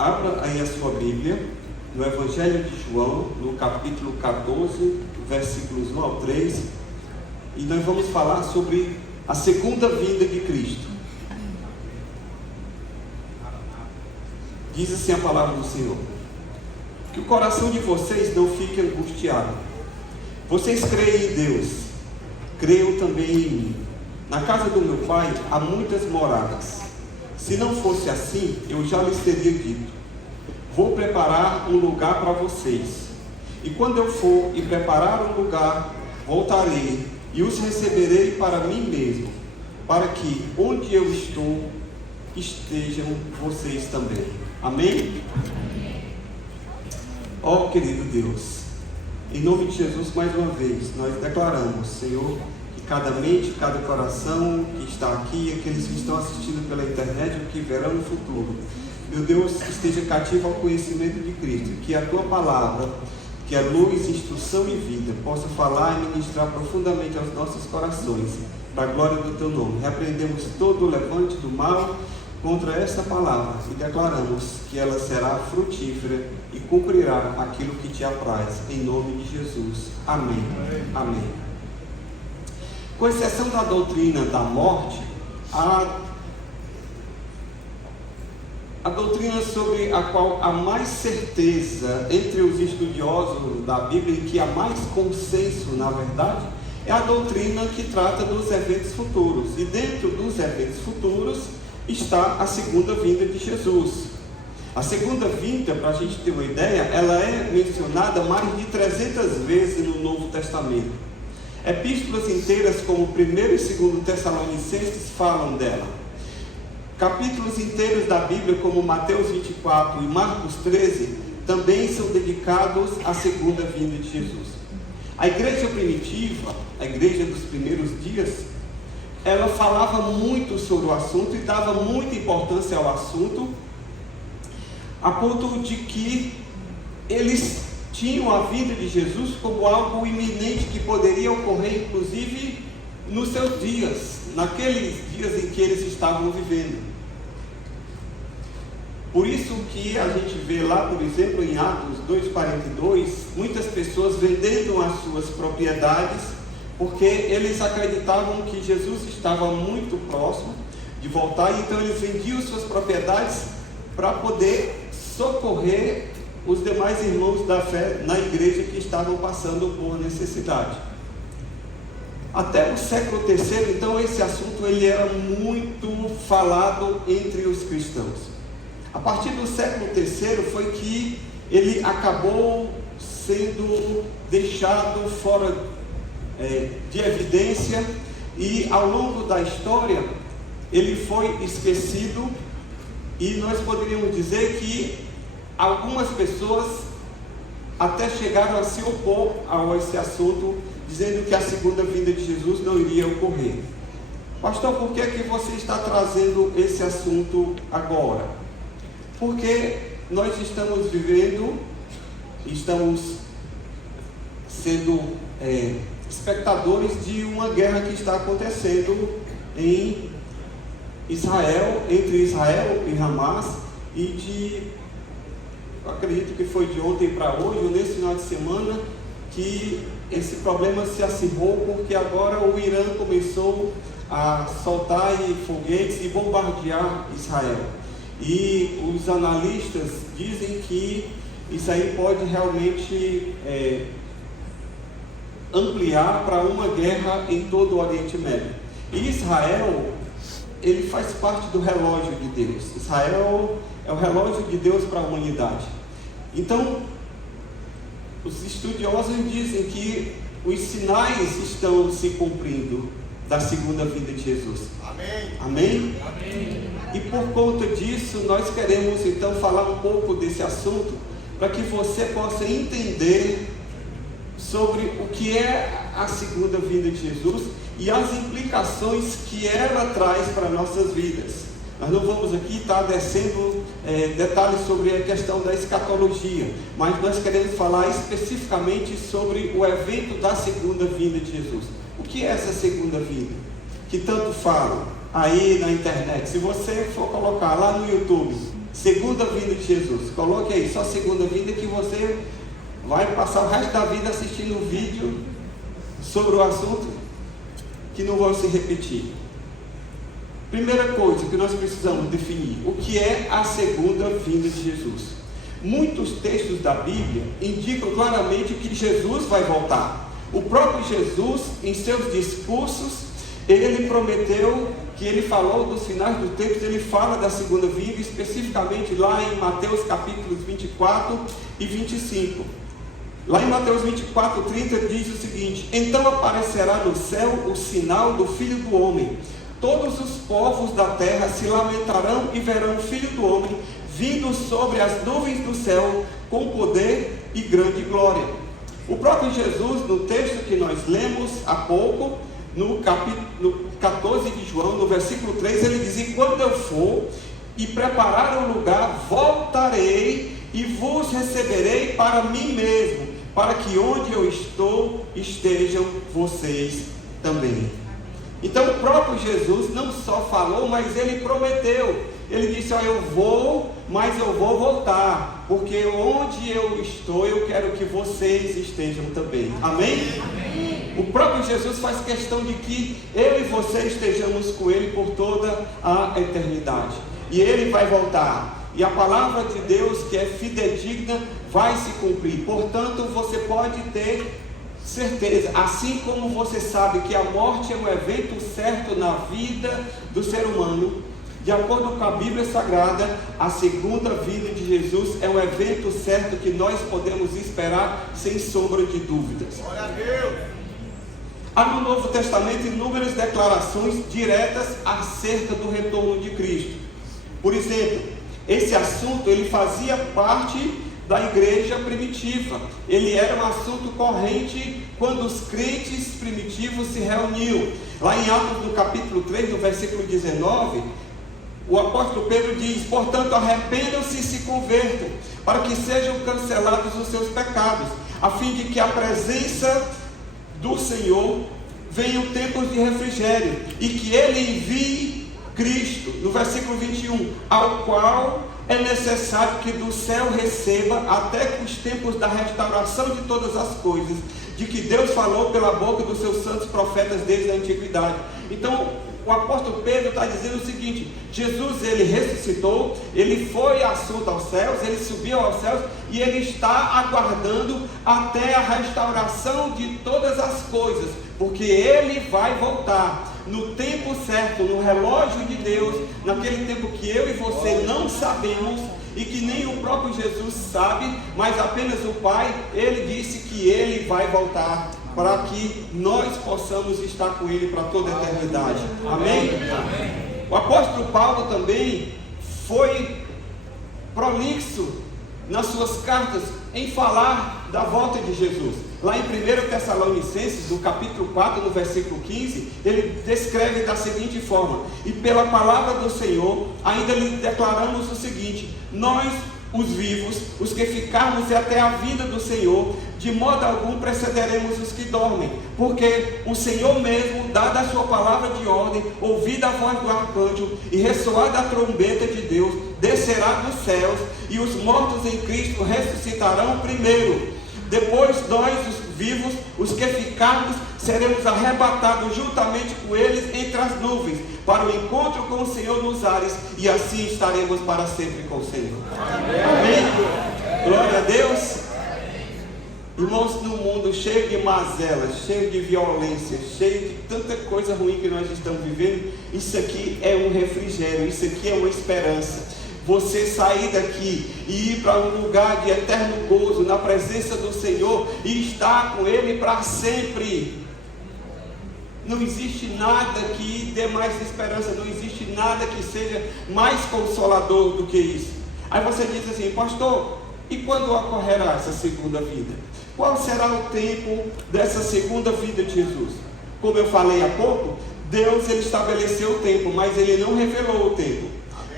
Abra aí a sua Bíblia, no Evangelho de João, no capítulo 14, versículos 1 ao 3, e nós vamos falar sobre a segunda vinda de Cristo. Diz assim a palavra do Senhor: que o coração de vocês não fique angustiado. Vocês creem em Deus, creiam também em mim. Na casa do meu Pai há muitas moradas. Se não fosse assim, eu já lhes teria dito: vou preparar um lugar para vocês. E quando eu for e preparar um lugar, voltarei e os receberei para mim mesmo, para que onde eu estou, estejam vocês também. Amém? Ó querido Deus, em nome de Jesus, mais uma vez, nós declaramos, Senhor, que cada mente, cada coração que está aqui, aqueles que estão assistindo pela internet ou que verão no futuro, meu Deus, esteja cativo ao conhecimento de Cristo, que a Tua palavra, que é luz, instrução e vida, possa falar e ministrar profundamente aos nossos corações, para a glória do Teu nome. Repreendemos todo o levante do mal contra esta palavra e declaramos que ela será frutífera e cumprirá aquilo que Te apraz, em nome de Jesus. Amém. Amém. Com exceção da doutrina da morte, a doutrina sobre a qual há mais certeza entre os estudiosos da Bíblia e que há mais consenso, na verdade, é a doutrina que trata dos eventos futuros. E dentro dos eventos futuros está a segunda vinda de Jesus. A segunda vinda, para a gente ter uma ideia, ela é mencionada mais de 300 vezes no Novo Testamento. Epístolas inteiras como 1 e 2 Tessalonicenses falam dela. Capítulos inteiros da Bíblia, como Mateus 24 e Marcos 13, também são dedicados à segunda vinda de Jesus. A igreja primitiva, a igreja dos primeiros dias, ela falava muito sobre o assunto e dava muita importância ao assunto, a ponto de que eles tinham a vinda de Jesus como algo iminente que poderia ocorrer, inclusive, nos seus dias, naqueles dias em que eles estavam vivendo. Por isso que a gente vê lá, por exemplo, em Atos 2,42, muitas pessoas vendendo as suas propriedades, porque eles acreditavam que Jesus estava muito próximo de voltar, e então eles vendiam suas propriedades para poder socorrer os demais irmãos da fé na igreja que estavam passando por necessidade. Até o século III, então, esse assunto ele era muito falado entre os cristãos. A partir do século III foi que ele acabou sendo deixado fora de evidência, e ao longo da história ele foi esquecido, e nós poderíamos dizer que algumas pessoas até chegaram a se opor a esse assunto, dizendo que a segunda vinda de Jesus não iria ocorrer. Pastor, por que é que você está trazendo esse assunto agora? Porque nós estamos vivendo, estamos sendo espectadores de uma guerra que está acontecendo em Israel, entre Israel e Hamas, e eu acredito que foi de ontem para hoje, ou nesse final de semana, que esse problema se acirrou, porque agora o Irã começou a soltar foguetes e bombardear Israel. E os analistas dizem que isso aí pode realmente ampliar para uma guerra em todo o Oriente Médio. E Israel, ele faz parte do relógio de Deus. Israel é o relógio de Deus para a humanidade. Então, os estudiosos dizem que os sinais estão se cumprindo da segunda vinda de Jesus. Amém? Amém? Amém. E por conta disso, nós queremos então falar um pouco desse assunto, para que você possa entender sobre o que é a segunda vinda de Jesus e as implicações que ela traz para nossas vidas. Nós não vamos aqui estar descendo detalhes sobre a questão da escatologia, mas nós queremos falar especificamente sobre o evento da segunda vinda de Jesus. O que é essa segunda vinda? Que tanto falam aí na internet. Se você for colocar lá no YouTube, Segunda vinda de Jesus. Coloque aí, só segunda vinda, que você vai passar o resto da vida assistindo vídeo sobre o assunto que não vão se repetir. Primeira coisa que nós precisamos definir: o que é a segunda vinda de Jesus? Muitos textos da Bíblia indicam claramente que Jesus vai voltar. O próprio Jesus, em seus discursos, ele prometeu, que ele falou dos finais dos tempos, ele fala da segunda vinda, especificamente lá em Mateus capítulos 24 e 25. Lá em Mateus 24, 30 diz o seguinte: então aparecerá no céu o sinal do Filho do Homem. Todos os povos da terra se lamentarão e verão o Filho do Homem vindo sobre as nuvens do céu com poder e grande glória. O próprio Jesus, no texto que nós lemos há pouco, no capítulo 14 de João, no versículo 3, ele diz: e quando eu for e preparar o lugar, voltarei e vos receberei para mim mesmo, para que onde eu estou, estejam vocês também. Então o próprio Jesus não só falou, mas ele prometeu. Ele disse: ó, eu vou, mas eu vou voltar, porque onde eu estou, eu quero que vocês estejam também. Amém? Amém. O próprio Jesus faz questão de que eu e você estejamos com ele por toda a eternidade. E ele vai voltar. E a palavra de Deus, que é fidedigna, vai se cumprir. Portanto, você pode ter certeza, assim como você sabe que a morte é um evento certo na vida do ser humano, de acordo com a Bíblia Sagrada, a segunda vinda de Jesus é um evento certo que nós podemos esperar sem sombra de dúvidas. Glória a Deus! Há no Novo Testamento inúmeras declarações diretas acerca do retorno de Cristo. Por exemplo, esse assunto ele fazia parte da igreja primitiva. Ele era um assunto corrente quando os crentes primitivos se reuniam. Lá em Atos do capítulo 3, no versículo 19, o apóstolo Pedro diz: portanto, arrependam-se e se convertam, para que sejam cancelados os seus pecados, a fim de que a presença do Senhor venham tempos de refrigério, e que ele envie Cristo, no versículo 21, ao qual é necessário que do céu receba, até que os tempos da restauração de todas as coisas, de que Deus falou pela boca dos seus santos profetas desde a antiguidade. Então, o apóstolo Pedro está dizendo o seguinte: Jesus, ele ressuscitou, ele foi assunto aos céus, ele subiu aos céus, e ele está aguardando até a restauração de todas as coisas, porque ele vai voltar no tempo certo, no relógio de Deus, naquele tempo que eu e você não sabemos, e que nem o próprio Jesus sabe, mas apenas o Pai. Ele disse que ele vai voltar, para que nós possamos estar com ele para toda a eternidade. Amém? Amém. O apóstolo Paulo também foi prolixo nas suas cartas em falar da volta de Jesus. Lá em 1 Tessalonicenses, no capítulo 4, no versículo 15, ele descreve da seguinte forma: e pela palavra do Senhor ainda lhe declaramos o seguinte: nós, os vivos, os que ficarmos até a vinda do Senhor, de modo algum precederemos os que dormem, porque o Senhor mesmo, dada a sua palavra de ordem, ouvida a voz do arcanjo e ressoada a trombeta de Deus, descerá dos céus, e os mortos em Cristo ressuscitarão primeiro. Depois nós, os vivos, os que ficarmos, seremos arrebatados juntamente com eles entre as nuvens, para o encontro com o Senhor nos ares, e assim estaremos para sempre com o Senhor. Amém? Amém? Glória a Deus. Irmãos, no mundo cheio de mazelas, cheio de violência, cheio de tanta coisa ruim que nós estamos vivendo, isso aqui é um refrigério, isso aqui é uma esperança. Você sair daqui e ir para um lugar de eterno gozo, na presença do Senhor, e estar com Ele para sempre. Não existe nada que dê mais esperança, não existe nada que seja mais consolador do que isso. Aí você diz assim: pastor, e quando ocorrerá essa segunda vida? Qual será o tempo dessa segunda vida de Jesus? Como eu falei há pouco, Deus ele estabeleceu o tempo, mas ele não revelou o tempo.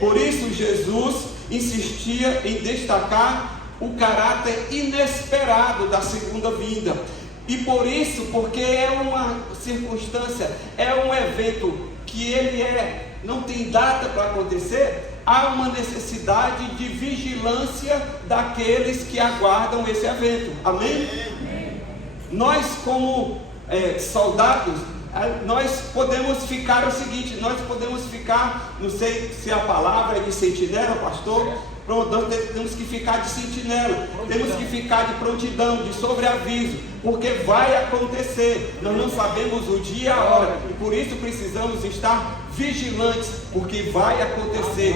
Por isso Jesus insistia em destacar o caráter inesperado da segunda vinda. E por isso, porque é uma circunstância, é um evento que ele não tem data para acontecer, há uma necessidade de vigilância daqueles que aguardam esse evento. Amém? Nós, como soldados, nós podemos ficar o seguinte, nós podemos ficar, não sei se a palavra é de sentinela, pastor, nós temos que ficar de sentinela, temos que ficar de prontidão, de sobreaviso, porque vai acontecer, nós não sabemos o dia e a hora, e por isso precisamos estar vigilantes, porque vai acontecer,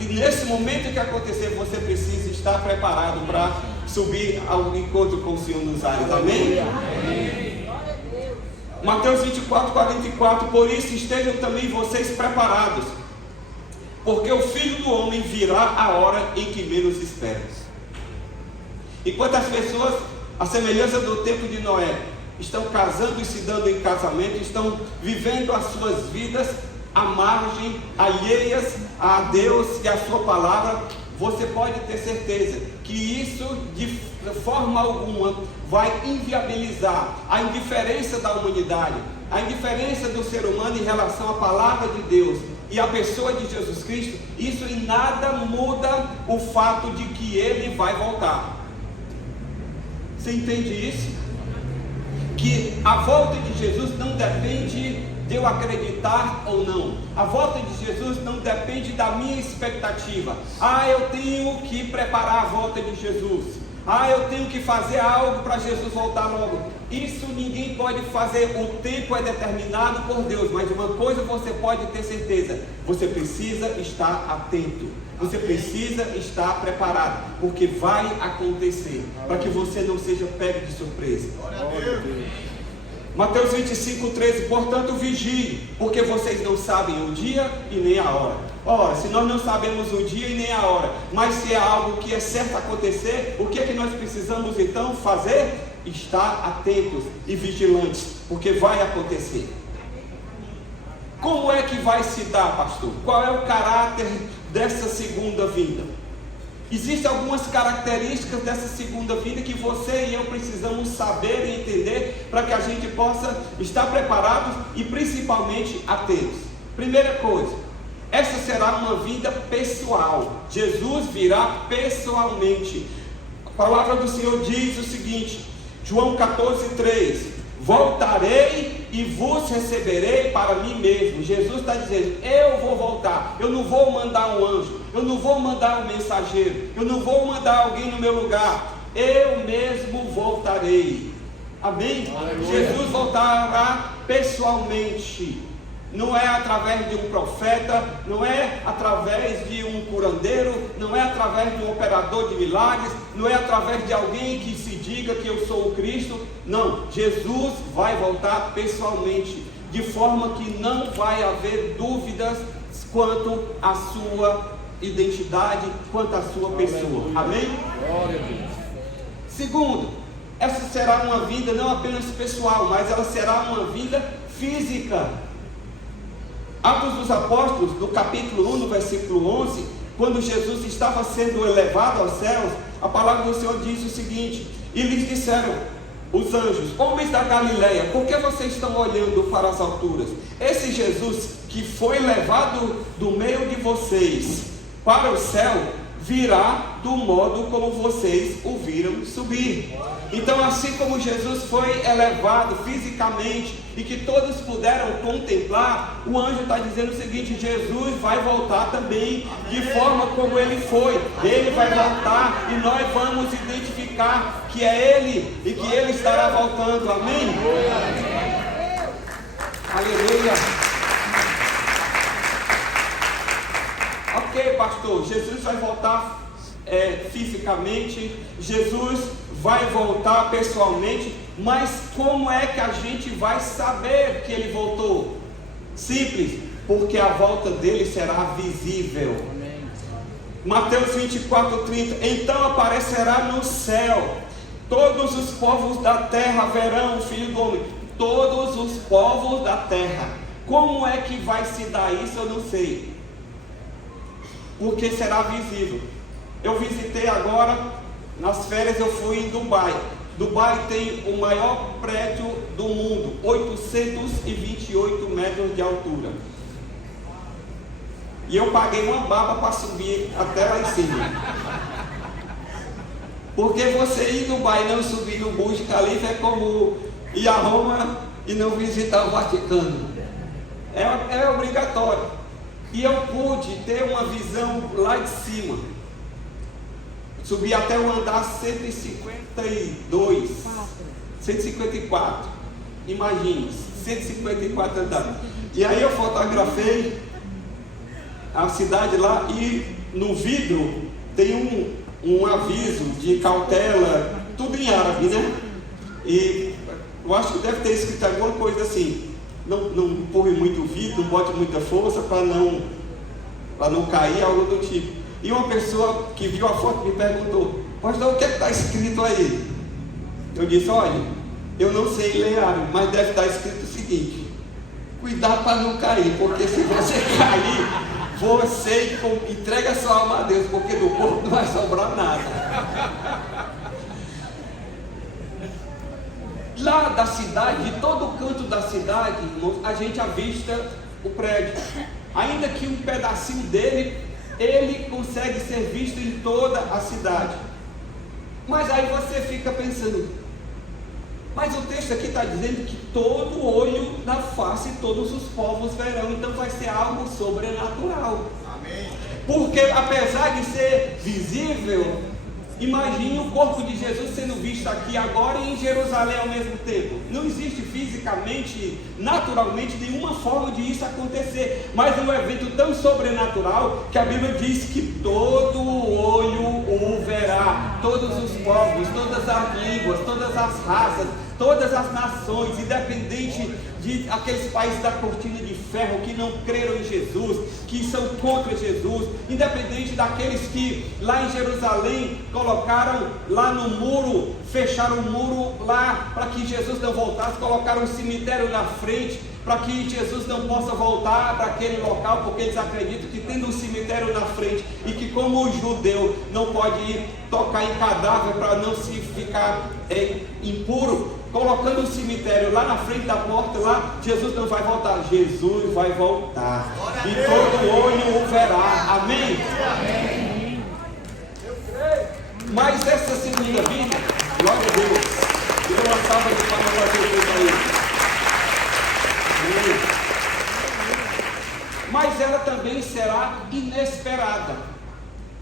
e nesse momento que acontecer, você precisa estar preparado para subir ao encontro com o Senhor nos ares. Amém? Mateus 24, 44, por isso estejam também vocês preparados, porque o Filho do Homem virá a hora em que menos esperam. Enquanto as pessoas, à semelhança do tempo de Noé, estão casando e se dando em casamento, estão vivendo as suas vidas à margem, alheias a Deus e a sua palavra, você pode ter certeza que isso de forma alguma vai inviabilizar a indiferença da humanidade, a indiferença do ser humano em relação à palavra de Deus e à pessoa de Jesus Cristo. Isso em nada muda o fato de que Ele vai voltar. Você entende isso? Que a volta de Jesus não depende de eu acreditar ou não. A volta de Jesus não depende da minha expectativa. Eu tenho que preparar a volta de Jesus. Eu tenho que fazer algo para Jesus voltar logo. Isso ninguém pode fazer. O tempo é determinado por Deus. Mas uma coisa você pode ter certeza: você precisa estar atento. Você precisa estar preparado, porque vai acontecer, para que você não seja pego de surpresa. Mateus 25, 13, portanto vigie, porque vocês não sabem o dia e nem a hora. Ora, se nós não sabemos o dia e nem a hora, mas se é algo que é certo acontecer, o que é que nós precisamos então fazer? Estar atentos e vigilantes, porque vai acontecer. Como é que vai se dar, pastor? Qual é o caráter dessa segunda vinda? Existem algumas características dessa segunda vinda que você e eu precisamos saber e entender para que a gente possa estar preparados e principalmente atentos. Primeira coisa, essa será uma vinda pessoal. Jesus virá pessoalmente. A palavra do Senhor diz o seguinte, João 14, 3: voltarei e vos receberei para mim mesmo. Jesus está dizendo, eu vou voltar, eu não vou mandar um anjo, eu não vou mandar um mensageiro, eu não vou mandar alguém no meu lugar, eu mesmo voltarei. Amém? Aleluia. Jesus voltará pessoalmente. Não é através de um profeta, não é através de um curandeiro, não é através de um operador de milagres, não é através de alguém que se diga que eu sou o Cristo. Não, Jesus vai voltar pessoalmente, de forma que não vai haver dúvidas quanto à sua identidade, quanto à sua pessoa. Amém? Glória a Deus. Segundo, essa será uma vinda não apenas pessoal, mas ela será uma vinda física. Atos dos Apóstolos, no capítulo 1, no versículo 11, quando Jesus estava sendo elevado aos céus, a palavra do Senhor diz o seguinte: e lhes disseram os anjos, homens da Galileia, por que vocês estão olhando para as alturas? Esse Jesus que foi levado do meio de vocês para o céu, virá do modo como vocês o viram subir. Então, assim como Jesus foi elevado fisicamente e que todos puderam contemplar, o anjo está dizendo o seguinte: Jesus vai voltar também de forma como ele foi. Ele vai voltar e nós vamos identificar que é ele e que ele estará voltando. Amém? Aleluia. Ok, pastor, Jesus vai voltar fisicamente, Jesus vai voltar pessoalmente, mas como é que a gente vai saber que ele voltou? Simples, porque a volta dele será visível. Amém. Mateus 24, 30, então aparecerá no céu, todos os povos da terra verão o Filho do Homem. Todos os povos da terra. Como é que vai se dar isso? Eu não sei, porque será visível. Eu visitei agora, nas férias eu fui em Dubai. Dubai tem o maior prédio do mundo, 828 metros de altura. E eu paguei uma baba para subir até lá em cima. Porque você ir no Dubai e não subir no Burj Khalifa é como ir a Roma e não visitar o Vaticano. É obrigatório. E eu pude ter uma visão lá de cima. Subi até o andar 152, 154. Imagine, 154 andares. E aí eu fotografei a cidade lá e no vidro tem um aviso de cautela, tudo em árabe, né? E eu acho que deve ter escrito alguma coisa assim: não empurre muito o vidro, não bote muita força para não cair, algo do tipo. E uma pessoa que viu a foto me perguntou: pastor, o que está escrito aí? Eu disse: olha, eu não sei ler árabe, mas deve estar escrito o seguinte: cuidado para não cair, porque se você cair, você entrega sua alma a Deus, porque do corpo não vai sobrar nada. Lá da cidade, de todo canto da cidade, irmãos, a gente avista o prédio. Ainda que um pedacinho dele, ele consegue ser visto em toda a cidade. Mas aí você fica pensando: mas o texto aqui está dizendo que todo olho na face, todos os povos verão. Então vai ser algo sobrenatural. Amém. Porque apesar de ser visível, imagine o corpo de Jesus sendo visto aqui agora e em Jerusalém ao mesmo tempo. Não existe fisicamente, naturalmente, nenhuma forma de isso acontecer. Mas é um evento tão sobrenatural que a Bíblia diz que todo olho o verá. Todos os povos, todas as línguas, todas as raças, todas as nações, independente de aqueles países da cortina de ferro que não creram em Jesus, que são contra Jesus, independente daqueles que lá em Jerusalém colocaram lá no muro, fecharam o muro lá para que Jesus não voltasse, colocaram um cemitério na frente para que Jesus não possa voltar para aquele local, porque eles acreditam que tendo um cemitério na frente e que como o judeu não pode ir tocar em cadáver para não se ficar impuro, colocando um cemitério lá na frente da porta, lá Jesus não vai voltar. Jesus vai voltar e todo olho o verá. Amém? Amém. Mas essa segunda vinda, glória a Deus, eu uma salva de palmas para Jesus aí. Mas ela também será inesperada,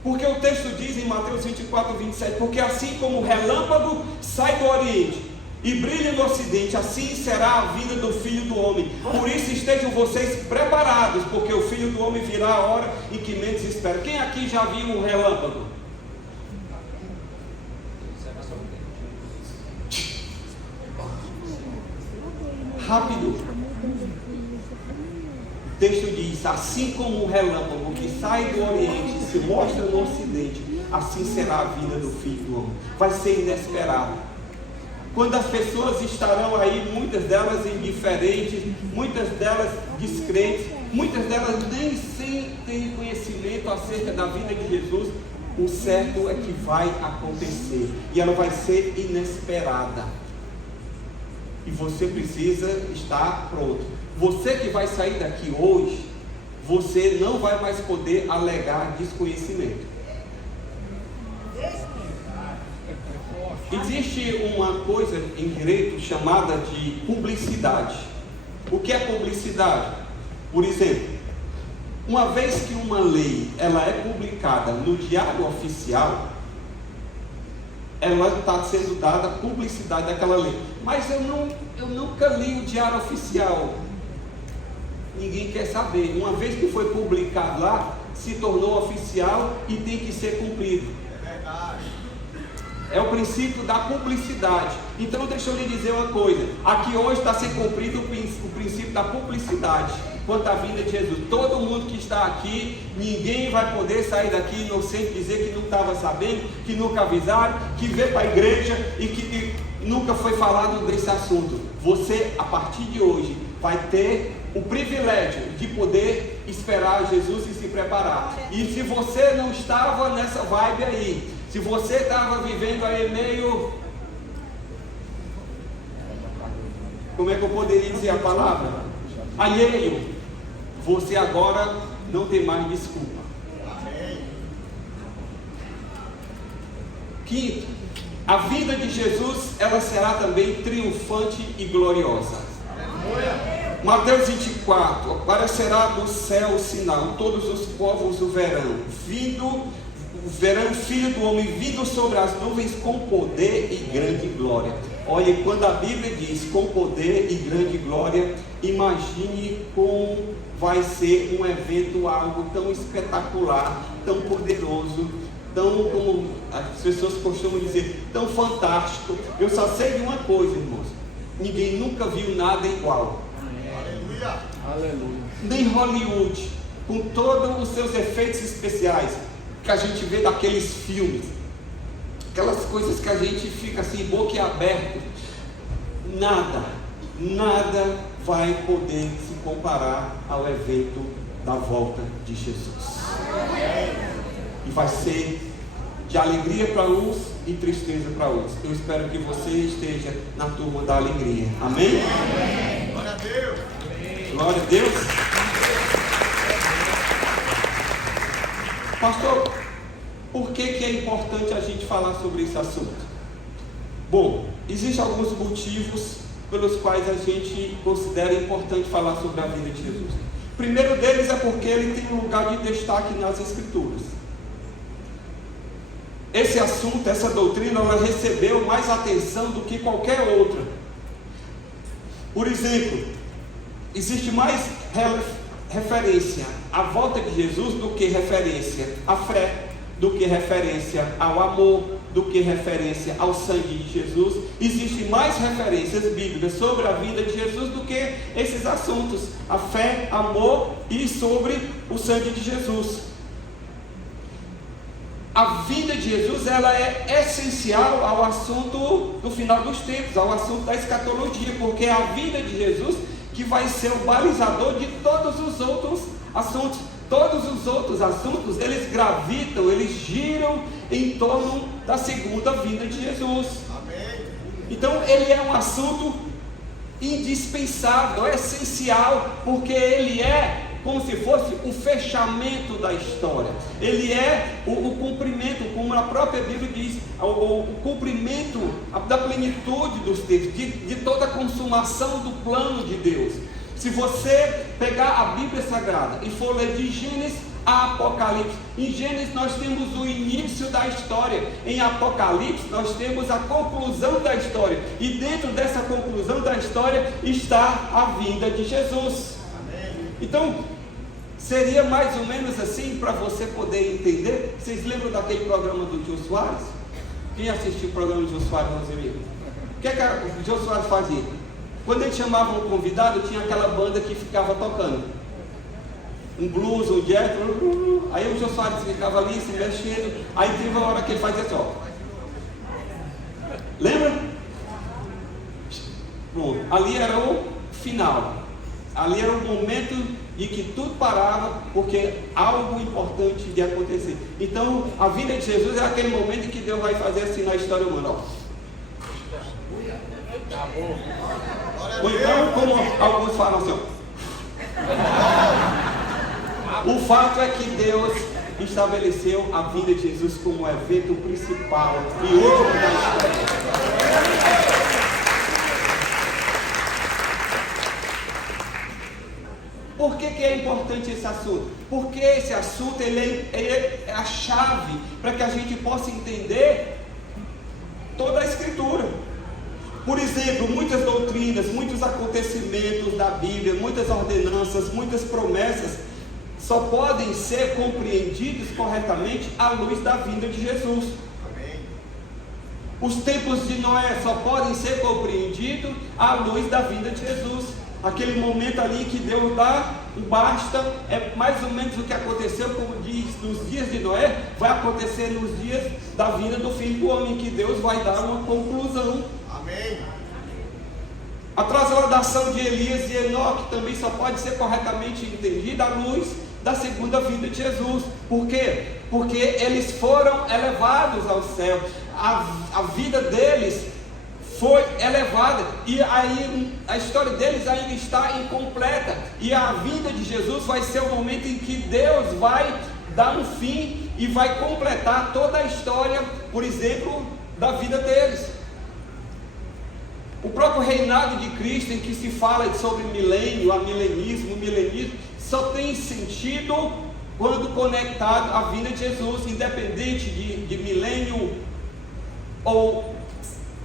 porque o texto diz em Mateus 24, 27, porque assim como o relâmpago sai do oriente e brilha no ocidente, assim será a vinda do Filho do Homem. Por isso estejam vocês preparados, porque o Filho do Homem virá a hora em que menos espera. Quem aqui já viu um relâmpago? Rápido. O texto diz: assim como o relâmpago que sai do oriente e se mostra no ocidente, assim será a vinda do Filho do Homem. Vai ser inesperado. Quando as pessoas estarão aí, muitas delas indiferentes, muitas delas descrentes, muitas delas nem sem ter conhecimento acerca da vinda de Jesus, o certo é que vai acontecer e ela vai ser inesperada. E você precisa estar pronto. Você que vai sair daqui hoje, você não vai mais poder alegar desconhecimento. Existe uma coisa em direito chamada de publicidade. O que é publicidade? Por exemplo, uma vez que uma lei ela é publicada no Diário Oficial, ela está sendo dada publicidade daquela lei. Mas eu nunca li o Diário Oficial. Ninguém quer saber. Uma vez que foi publicado lá, se tornou oficial e tem que ser cumprido. É verdade. É o princípio da publicidade. Então deixa eu lhe dizer uma coisa. Aqui hoje está sendo cumprido o princípio da publicidade quanto à vinda de Jesus. Todo mundo que está aqui, ninguém vai poder sair daqui inocente, dizer que não estava sabendo, que nunca avisaram, que veio para a igreja e que nunca foi falado desse assunto. Você, a partir de hoje, vai ter o privilégio de poder esperar Jesus e se preparar. E se você não estava nessa vibe aí, se você estava vivendo aí meio, como é que eu poderia dizer a palavra? Alheio, você agora não tem mais desculpa. Quinto, a vida de Jesus, ela será também triunfante e gloriosa. Mateus 24, aparecerá do céu o sinal, todos os povos o verão, verão o Filho do Homem vindo sobre as nuvens com poder e grande glória. Olha, quando a Bíblia diz com poder e grande glória, imagine como vai ser um evento, algo tão espetacular, tão poderoso, tão, como as pessoas costumam dizer, tão fantástico. Eu só sei de uma coisa, irmãos: ninguém nunca viu nada igual. Aleluia. Aleluia. Nem Hollywood, com todos os seus efeitos especiais que a gente vê daqueles filmes, aquelas coisas que a gente fica assim, boca aberta, nada vai poder se comparar ao evento da volta de Jesus. E vai ser de alegria para uns e tristeza para outros. Eu espero que você esteja na turma da alegria. Amém? Amém. Glória a Deus. Glória a Deus. Pastor, por que é importante a gente falar sobre esse assunto? Bom, existem alguns motivos pelos quais a gente considera importante falar sobre a vida de Jesus. O primeiro deles é porque ele tem um lugar de destaque nas Escrituras. Esse assunto, essa doutrina, ela recebeu mais atenção do que qualquer outra. Por exemplo, existe mais referência à volta de Jesus do que referência à fé, do que referência ao amor, do que referência ao sangue de Jesus. Existem mais referências bíblicas sobre a vida de Jesus do que esses assuntos: a fé, amor e sobre o sangue de Jesus. A vida de Jesus, ela é essencial ao assunto do final dos tempos, ao assunto da escatologia, porque é a vida de Jesus que vai ser o balizador de todos os outros assuntos. Todos os outros assuntos, eles gravitam, eles giram em torno da segunda vinda de Jesus. Amém. Então, ele é um assunto indispensável, essencial, porque ele é como se fosse o fechamento da história. Ele é o cumprimento, como a própria Bíblia diz, o cumprimento da plenitude dos tempos, de toda a consumação do plano de Deus. Se você pegar a Bíblia Sagrada e for ler de Gênesis a Apocalipse, em Gênesis nós temos o início da história, em Apocalipse nós temos a conclusão da história, e dentro dessa conclusão da história está a vinda de Jesus. Amém. Então, seria mais ou menos assim para você poder entender. Vocês lembram daquele programa do Jô Soares? Quem assistiu o programa do Jô Soares, Rosemir? O que o Jô Soares fazia? Quando ele chamava um convidado, tinha aquela banda que ficava tocando um blues, um jazz, aí o Jô Soares ficava ali se mexendo, aí teve uma hora que ele fazia assim, ó. Lembra? Bom, ali era o final, ali era o momento em que tudo parava, porque algo importante ia acontecer. Então, a vida de Jesus é aquele momento em que Deus vai fazer assim na história humana, ó. Ou então, como alguns falam assim, o fato é que Deus estabeleceu a vida de Jesus como o evento principal e último da história. Por que é importante esse assunto? Porque esse assunto ele é a chave para que a gente possa entender toda a Escritura. Por exemplo, muitas doutrinas, muitos acontecimentos da Bíblia, muitas ordenanças, muitas promessas só podem ser compreendidos corretamente à luz da vinda de Jesus. Amém. Os tempos de Noé só podem ser compreendidos à luz da vinda de Jesus. Aquele momento ali que Deus dá o basta, é mais ou menos o que aconteceu, como diz, nos dias de Noé, vai acontecer nos dias da vinda do Filho do Homem, que Deus vai dar uma conclusão. Amém. A transladação de Elias e Enoque também só pode ser corretamente entendida à luz da segunda vinda de Jesus. Por quê? Porque eles foram elevados ao céu. A vida deles foi elevada, e aí a história deles ainda está incompleta, e a vinda de Jesus vai ser o momento em que Deus vai dar um fim e vai completar toda a história, por exemplo, da vida deles. O próprio reinado de Cristo, em que se fala sobre milênio, o milenismo só tem sentido quando conectado à vinda de Jesus, independente de milênio ou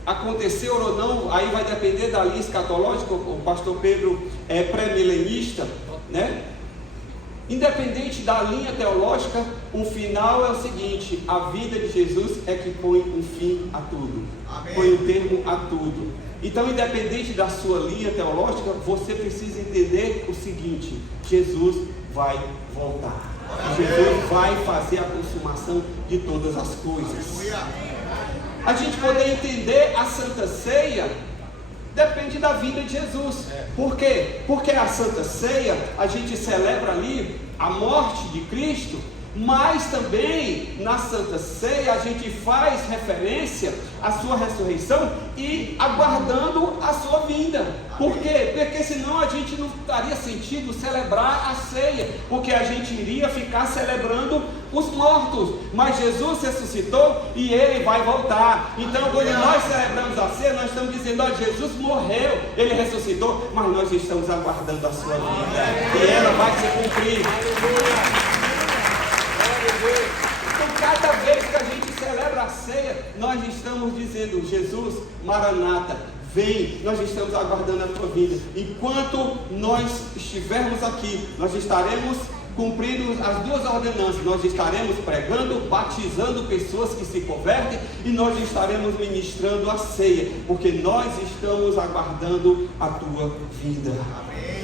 acontecer ou não, aí vai depender da linha escatológica. O pastor Pedro é pré-milenista, né? Independente da linha teológica, o final é o seguinte: a vida de Jesus é que põe um fim a tudo. Amém. Põe um termo a tudo. Então, independente da sua linha teológica, você precisa entender o seguinte: Jesus vai voltar. Amém. Jesus vai fazer a consumação de todas as coisas. Aleluia. A gente poder entender a Santa Ceia depende da vinda de Jesus. Por quê? Porque a Santa Ceia, a gente celebra ali a morte de Cristo, mas também na Santa Ceia a gente faz referência à sua ressurreição e aguardando a sua vinda. Por quê? Porque senão a gente não faria sentido celebrar a ceia, porque a gente iria ficar celebrando os mortos, mas Jesus ressuscitou e Ele vai voltar. Então, quando nós celebramos a ceia, nós estamos dizendo: ó, Jesus morreu, Ele ressuscitou, mas nós estamos aguardando a sua vida, e ela vai se cumprir. Então, cada vez que a gente celebra a ceia, nós estamos dizendo: Jesus, Maranata, vem, nós estamos aguardando a tua vinda. Enquanto nós estivermos aqui, nós estaremos cumprindo as duas ordenanças. Nós estaremos pregando, batizando pessoas que se convertem, e nós estaremos ministrando a ceia, porque nós estamos aguardando a tua vinda. Amém.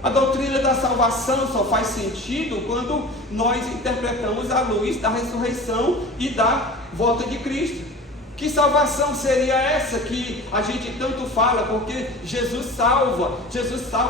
A doutrina da salvação só faz sentido quando nós interpretamos à luz da ressurreição e da volta de Cristo. Que salvação seria essa que a gente tanto fala? Porque Jesus salva,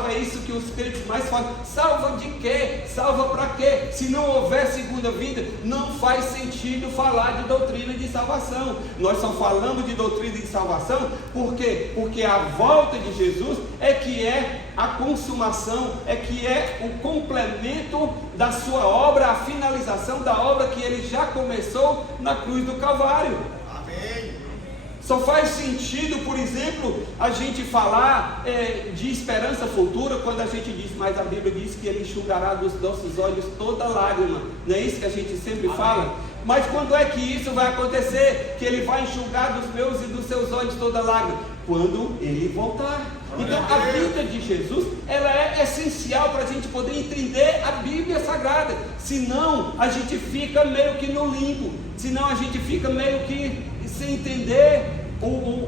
é isso que os crentes mais falam. Salva de quê? Salva para quê? Se não houver segunda vinda, não faz sentido falar de doutrina de salvação. Nós só falamos de doutrina de salvação, por quê? Porque a volta de Jesus é que é a consumação, é que é o complemento da sua obra, a finalização da obra que Ele já começou na cruz do Calvário. Só faz sentido, por exemplo, a gente falar de esperança futura quando a gente diz: mas a Bíblia diz que Ele enxugará dos nossos olhos toda lágrima. Não é isso que a gente sempre fala? Mas quando é que isso vai acontecer? Que Ele vai enxugar dos meus e dos seus olhos toda lágrima? Quando Ele voltar. Então a vida de Jesus, ela é essencial para a gente poder entender a Bíblia Sagrada. Senão a gente fica meio que no limbo. Senão a gente fica meio que sem entender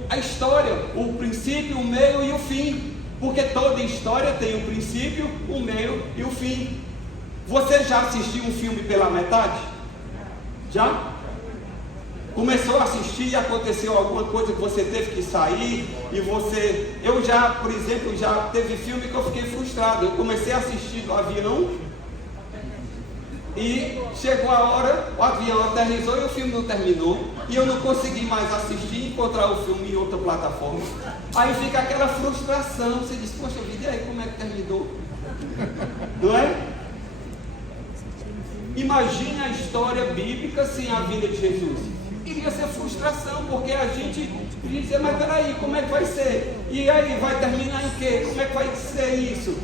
a história, o princípio, o meio e o fim. Porque toda história tem um princípio, o meio e o fim. Você já assistiu um filme pela metade? Já? Começou a assistir e aconteceu alguma coisa que você teve que sair e você... Eu já, por exemplo, já teve filme que eu fiquei frustrado. Eu comecei a assistir do avião e chegou a hora, o avião aterrissou e o filme não terminou, e eu não consegui mais assistir e encontrar o filme em outra plataforma. Aí fica aquela frustração, você diz: poxa vida, e aí como é que terminou? Não é? Imagine a história bíblica sem a vinda de Jesus. Iria ser frustração, porque a gente iria dizer: mas peraí, como é que vai ser? E aí, vai terminar em quê? Como é que vai ser isso?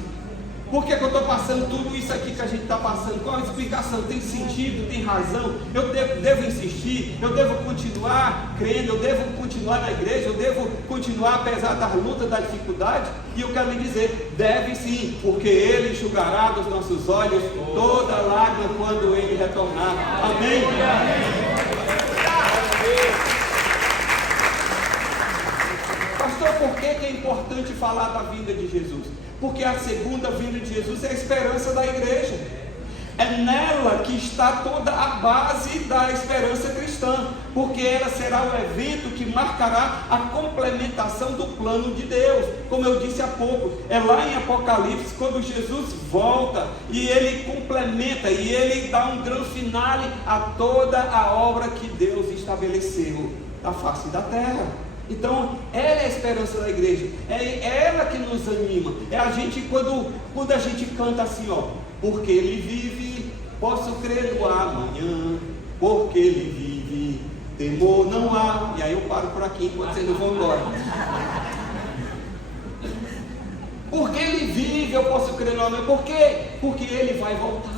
Por que eu estou passando tudo isso aqui que a gente está passando? Qual a explicação? Tem sentido? Tem razão? Eu devo insistir? Eu devo continuar crendo? Eu devo continuar na igreja? Eu devo continuar apesar das lutas, da dificuldade? E eu quero lhe dizer: deve sim, porque Ele enxugará dos nossos olhos toda lágrima quando Ele retornar. Amém? Pastor, por que é importante falar da vinda de Jesus? Porque a segunda vinda de Jesus é a esperança da igreja. É nela que está toda a base da esperança cristã, porque ela será o evento que marcará a complementação do plano de Deus. Como eu disse há pouco, é lá em Apocalipse, quando Jesus volta e Ele complementa e Ele dá um grande finale a toda a obra que Deus estabeleceu na face da terra. Então, ela é a esperança da igreja, é ela que nos anima. É a gente, quando a gente canta assim, ó, porque Ele vive, posso crer no amanhã, porque Ele vive, temor não há. E aí eu paro por aqui enquanto vocês não vão embora. Porque Ele vive, eu posso crer no amanhã. Por quê? Porque Ele vai voltar.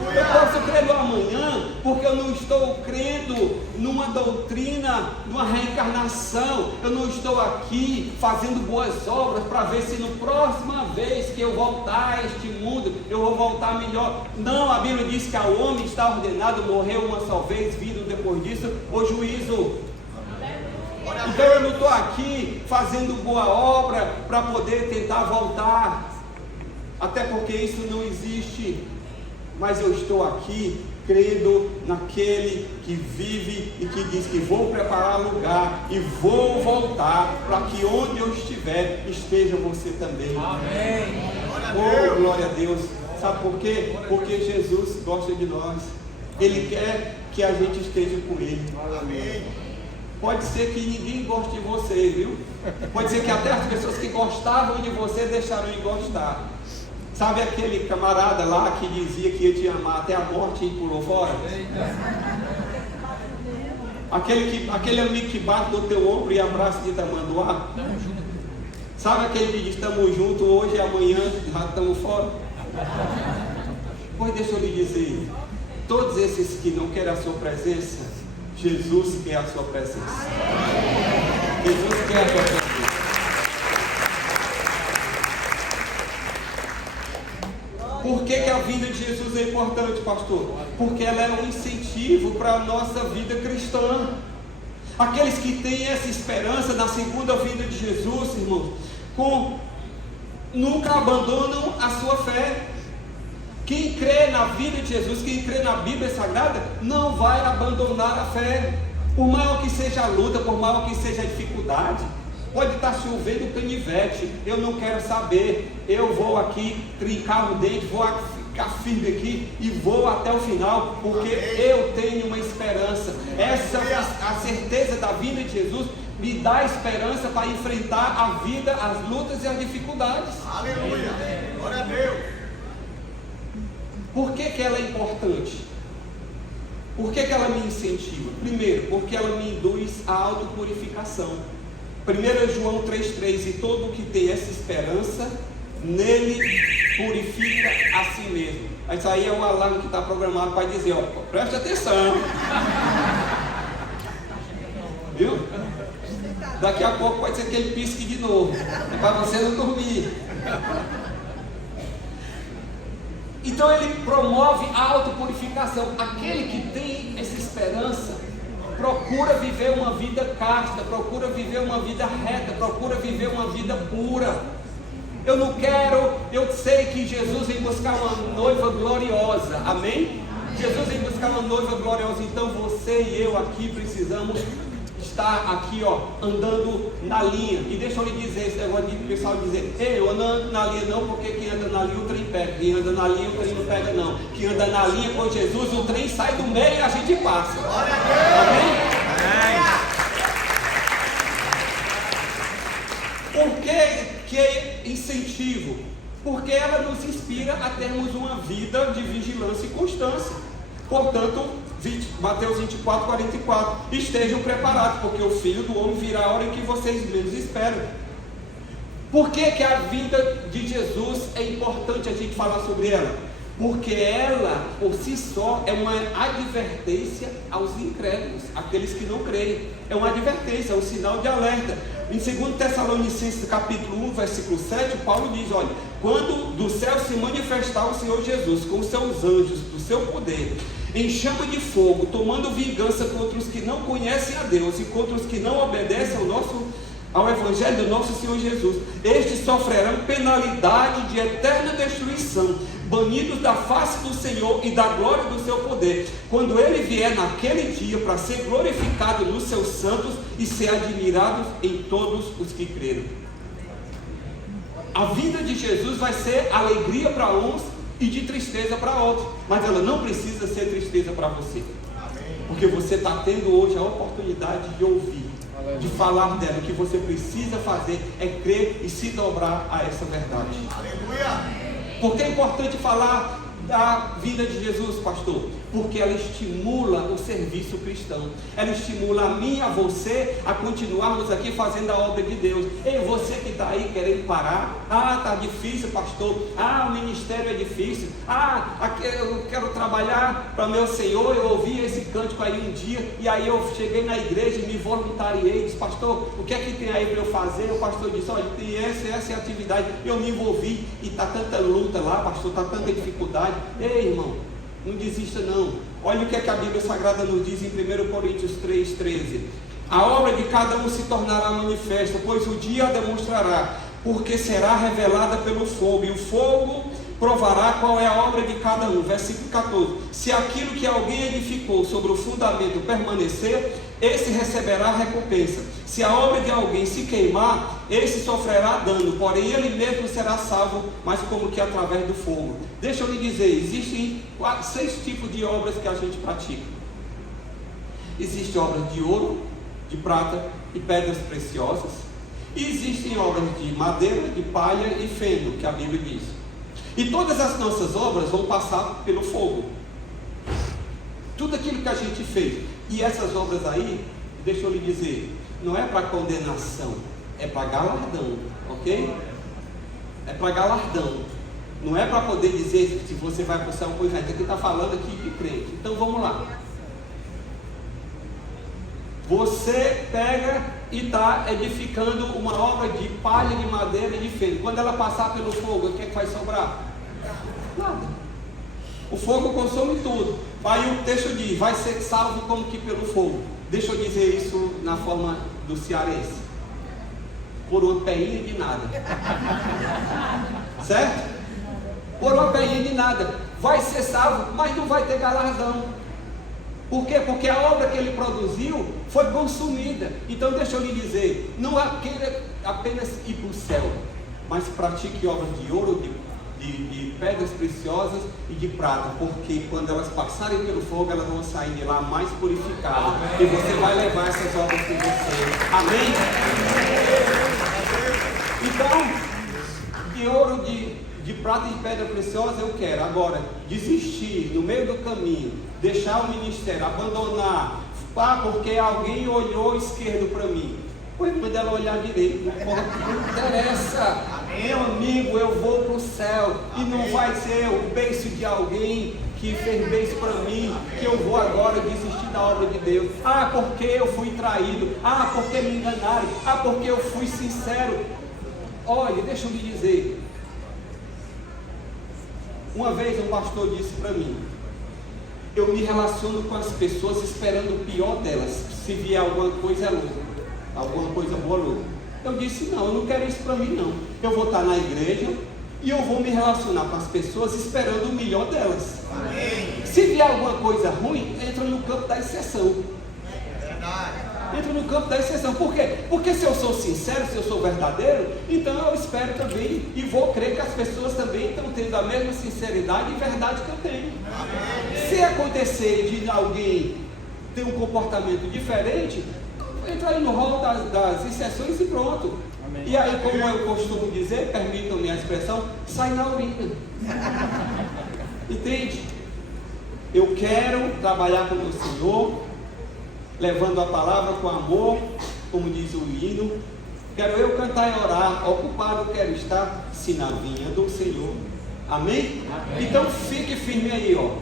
Eu posso crer no amanhã, porque eu não estou crendo numa doutrina, numa reencarnação. Eu não estou aqui fazendo boas obras para ver se na próxima vez que eu voltar a este mundo, eu vou voltar melhor. Não, a Bíblia diz que ao homem está ordenado morrer uma só vez, vindo depois disso o juízo. Então eu não estou aqui fazendo boa obra para poder tentar voltar, até porque isso não existe. Mas eu estou aqui crendo naquele que vive e que diz que vou preparar lugar e vou voltar para que onde eu estiver, esteja você também. Amém. Oh, glória a Deus. Sabe por quê? Porque Jesus gosta de nós. Ele quer que a gente esteja com Ele. Amém. Pode ser que ninguém goste de você, viu? Pode ser que até as pessoas que gostavam de você deixaram de gostar. Sabe aquele camarada lá que dizia que ia te amar até a morte e pulou fora? Aquele amigo que bate no teu ombro e abraça de tamanduá? Sabe aquele que diz estamos juntos hoje e amanhã já estamos fora? Pois deixa eu lhe dizer, todos esses que não querem a sua presença, Jesus quer a sua presença. Jesus quer a sua presença. Por que a vida de Jesus é importante, pastor? Porque ela é um incentivo para a nossa vida cristã. Aqueles que têm essa esperança na segunda vinda de Jesus, irmãos, nunca abandonam a sua fé. Quem crê na vida de Jesus, quem crê na Bíblia Sagrada, não vai abandonar a fé. Por maior que seja a luta, por maior que seja a dificuldade. Pode estar chovendo canivete, eu não quero saber, eu vou aqui trincar o dente, vou ficar firme aqui e vou até o final, porque eu tenho uma esperança. A certeza da vinda de Jesus me dá esperança para enfrentar a vida, as lutas e as dificuldades. Aleluia, glória a Deus. Por que ela é importante? Por que ela me incentiva? Primeiro, porque ela me induz à autopurificação. 1 João 3,3, e todo que tem essa esperança, nele purifica a si mesmo. Isso aí é um alarme que está programado para dizer, ó, preste atenção. Viu? Daqui a pouco pode ser que ele pisque de novo, é para você não dormir. Então ele promove a autopurificação. Aquele que tem essa esperança procura viver uma vida casta, procura viver uma vida reta, procura viver uma vida pura. Eu sei que Jesus vem buscar uma noiva gloriosa, amém? Jesus vem buscar uma noiva gloriosa, então você e eu aqui precisamos estar aqui, ó, andando na linha. E deixa eu lhe dizer, esse negócio de o pessoal dizer, ei, eu ando na linha não, porque quem anda na linha o trem pega, quem anda na linha o trem não pega não, quem anda na linha com Jesus, o trem sai do meio e a gente passa. Amém? Por que é incentivo? Porque ela nos inspira a termos uma vida de vigilância e constância. Portanto, Mateus 24, 44, estejam preparados, porque o Filho do Homem virá a hora em que vocês menos esperam. Por que a vinda de Jesus é importante a gente falar sobre ela? Porque ela, por si só, é uma advertência aos incrédulos, aqueles que não creem. É uma advertência, é um sinal de alerta. Em 2 Tessalonicenses capítulo 1, versículo 7, Paulo diz, olha, quando do céu se manifestar o Senhor Jesus com os seus anjos, do seu poder, em chama de fogo, tomando vingança contra os que não conhecem a Deus e contra os que não obedecem ao Evangelho do nosso Senhor Jesus, estes sofrerão penalidade de eterna destruição, banidos da face do Senhor e da glória do seu poder, quando ele vier naquele dia para ser glorificado nos seus santos e ser admirado em todos os que creram. A vinda de Jesus vai ser alegria para uns e de tristeza para outros, mas ela não precisa ser tristeza para você, porque você está tendo hoje a oportunidade de ouvir de falar dela. O que você precisa fazer é crer e se dobrar a essa verdade. Aleluia! Por que é importante falar da vida de Jesus, pastor? Porque ela estimula o serviço cristão. Ela estimula a mim e a você a continuarmos aqui fazendo a obra de Deus. Ei, você que está aí querendo parar, está difícil, pastor, o ministério é difícil, eu quero trabalhar para meu Senhor. Eu ouvi esse cântico aí um dia, e aí eu cheguei na igreja e me voluntariei, disse, pastor, o que é que tem aí para eu fazer? O pastor disse, olha, tem essa é a atividade. Eu me envolvi, e está tanta luta lá, pastor, está tanta dificuldade. Ei, irmão, não desista não. Olha o que a Bíblia Sagrada nos diz em 1 Coríntios 3,13. A obra de cada um se tornará manifesta, pois o dia a demonstrará, porque será revelada pelo fogo, e o fogo provará qual é a obra de cada um. Versículo 14. Se aquilo que alguém edificou sobre o fundamento permanecer, esse receberá recompensa. Se a obra de alguém se queimar, esse sofrerá dano, porém ele mesmo será salvo, mas como que através do fogo. Deixa eu lhe dizer, existem 6 tipos de obras que a gente pratica. Existem obras de ouro, de prata e pedras preciosas. E existem obras de madeira, de palha e feno, que a Bíblia diz. E todas as nossas obras vão passar pelo fogo. Tudo aquilo que a gente fez. E essas obras aí, deixa eu lhe dizer, não é para condenação, é para galardão, ok? É para galardão. Não é para poder dizer se você vai para o céu, pois é, aqui está falando aqui de crente. Então vamos lá. Você pega e está edificando uma obra de palha, de madeira e de feno. Quando ela passar pelo fogo, o que é que vai sobrar? Nada. O fogo consome tudo. Aí o texto diz, vai ser salvo como que pelo fogo. Deixa eu dizer isso na forma do cearense. Por uma peinha de nada. Certo? Por uma peinha de nada. Vai ser salvo, mas não vai ter galardão. Por quê? Porque a obra que ele produziu foi consumida. Então deixa eu lhe dizer, não queira apenas ir para o céu, mas pratique obras de ouro, de pedras preciosas e de prata, porque quando elas passarem pelo fogo, elas vão sair de lá mais purificadas. E você vai levar essas obras com você. Amém? Então, de ouro, de prata e de pedra preciosa eu quero. Agora, desistir no meio do caminho, deixar o ministério, abandonar, porque alguém olhou esquerdo para mim. Pois quando ela olhar direito, não interessa, meu amigo, eu vou para o céu, e não vai ser o beiço de alguém que fez beiço para mim, que eu vou agora desistir da obra de Deus. Porque eu fui traído, porque me enganaram, porque eu fui sincero. Olha, deixa eu lhe dizer, uma vez um pastor disse para mim, eu me relaciono com as pessoas esperando o pior delas, se vier alguma coisa louca. Alguma coisa boa louca. Eu disse, não, eu não quero isso para mim não. Eu vou estar na igreja e eu vou me relacionar com as pessoas esperando o melhor delas. Amém. Se vier alguma coisa ruim, entra no campo da exceção. Entra no campo da exceção. Por quê? Porque se eu sou sincero, se eu sou verdadeiro, então eu espero também e vou crer que as pessoas também estão tendo a mesma sinceridade e verdade que eu tenho. Amém. Se acontecer de alguém ter um comportamento diferente, entra aí no rol das exceções e pronto. Amém. E aí, como eu costumo dizer, permitam-me a expressão, sai na urina. Entende? Eu quero trabalhar com o Senhor, levando a palavra com amor, como diz o hino. Quero eu cantar e orar, ocupado quero estar, se na vinha do Senhor. Amém? Amém. Então fique firme aí, ó.